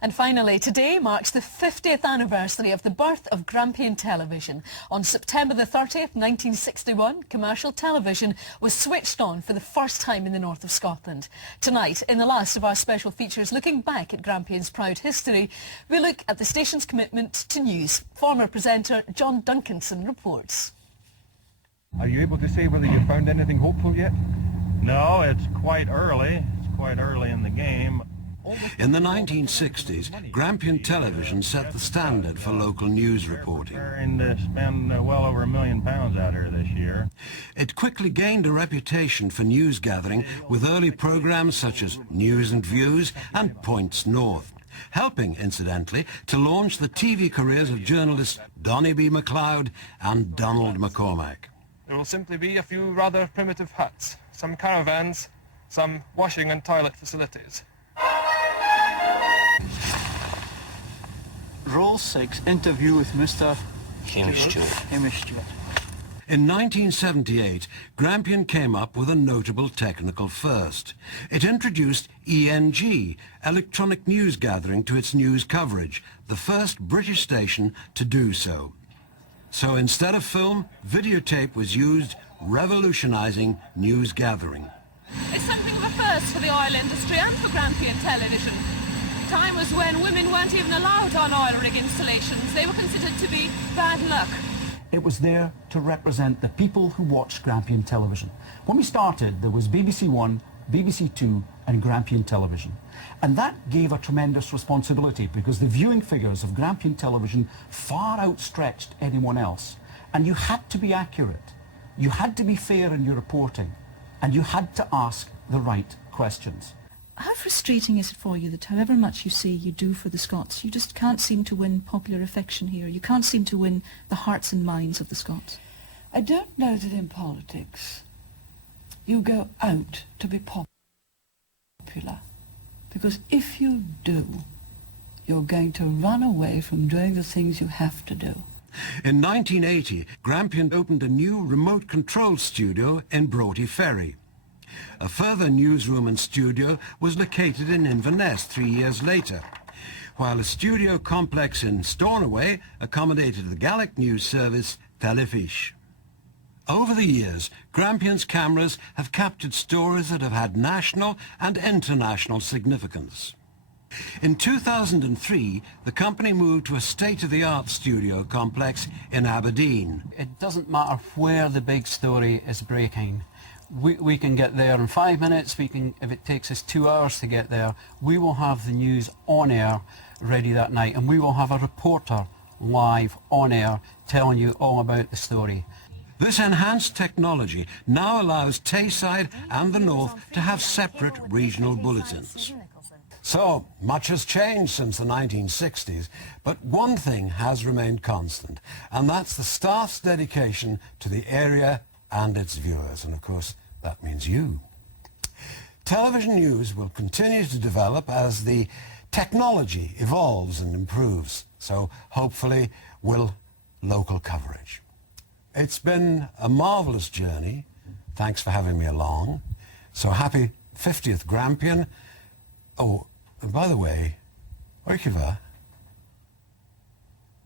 And finally, today marks the 50th anniversary of the birth of Grampian Television. On September the 30th, 1961, commercial television was switched on for the first time in the north of Scotland. Tonight, in the last of our special features looking back at Grampian's proud history, we look at the station's commitment to news. Former presenter John Duncanson reports. Are you able to say whether you found anything hopeful yet? No, it's quite early. It's quite early in the game. In the 1960s, Grampian Television set the standard for local news reporting. We're preparing to spend well over £1 million out here this year. It quickly gained a reputation for news gathering with early programs such as News and Views and Points North, helping, incidentally, to launch the TV careers of journalists Donnie B. MacLeod and Donald McCormack. There will simply be a few rather primitive huts, some caravans, some washing and toilet facilities. Role 6, interview with Mr. Hamish Stewart. In 1978, Grampian came up with a notable technical first. It introduced ENG, electronic news gathering, to its news coverage, the first British station to do so. So instead of film, videotape was used, revolutionising news gathering. It's something of a first for the oil industry and for Grampian Television. Time was when women weren't even allowed on oil rig installations. They were considered to be bad luck. It was there to represent the people who watched Grampian Television. When we started, there was BBC One, BBC Two and Grampian Television. And that gave a tremendous responsibility because the viewing figures of Grampian Television far outstretched anyone else. And you had to be accurate. You had to be fair in your reporting. And you had to ask the right questions. How frustrating is it for you that however much you say you do for the Scots, you just can't seem to win popular affection here? You can't seem to win the hearts and minds of the Scots? I don't know that in politics you go out to be popular. Because if you do, you're going to run away from doing the things you have to do. In 1980, Grampian opened a new remote-controlled studio in Broughty Ferry. A further newsroom and studio was located in Inverness 3 years later, while a studio complex in Stornoway accommodated the Gaelic news service Telefiche. Over the years, Grampian's cameras have captured stories that have had national and international significance. In 2003, the company moved to a state-of-the-art studio complex in Aberdeen. It doesn't matter where the big story is breaking. We can get there in 5 minutes. If it takes us 2 hours to get there, we will have the news on air ready that night, and we will have a reporter live on air telling you all about the story. This enhanced technology now allows Tayside and the North to have separate regional bulletins. So, much has changed since the 1960s, but one thing has remained constant, and that's the staff's dedication to the area and its viewers, and of course that means you. Television news will continue to develop as the technology evolves and improves, so hopefully will local coverage. It's been a marvellous journey. Thanks for having me along. So happy 50th Grampian. Oh, and by the way, Oikiva.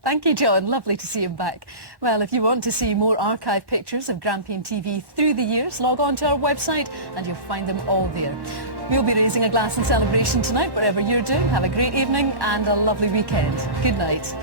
Thank you, John. Lovely to see him back. Well, if you want to see more archive pictures of Grampian TV through the years, log on to our website and you'll find them all there. We'll be raising a glass in celebration tonight, whatever you're doing. Have a great evening and a lovely weekend. Good night.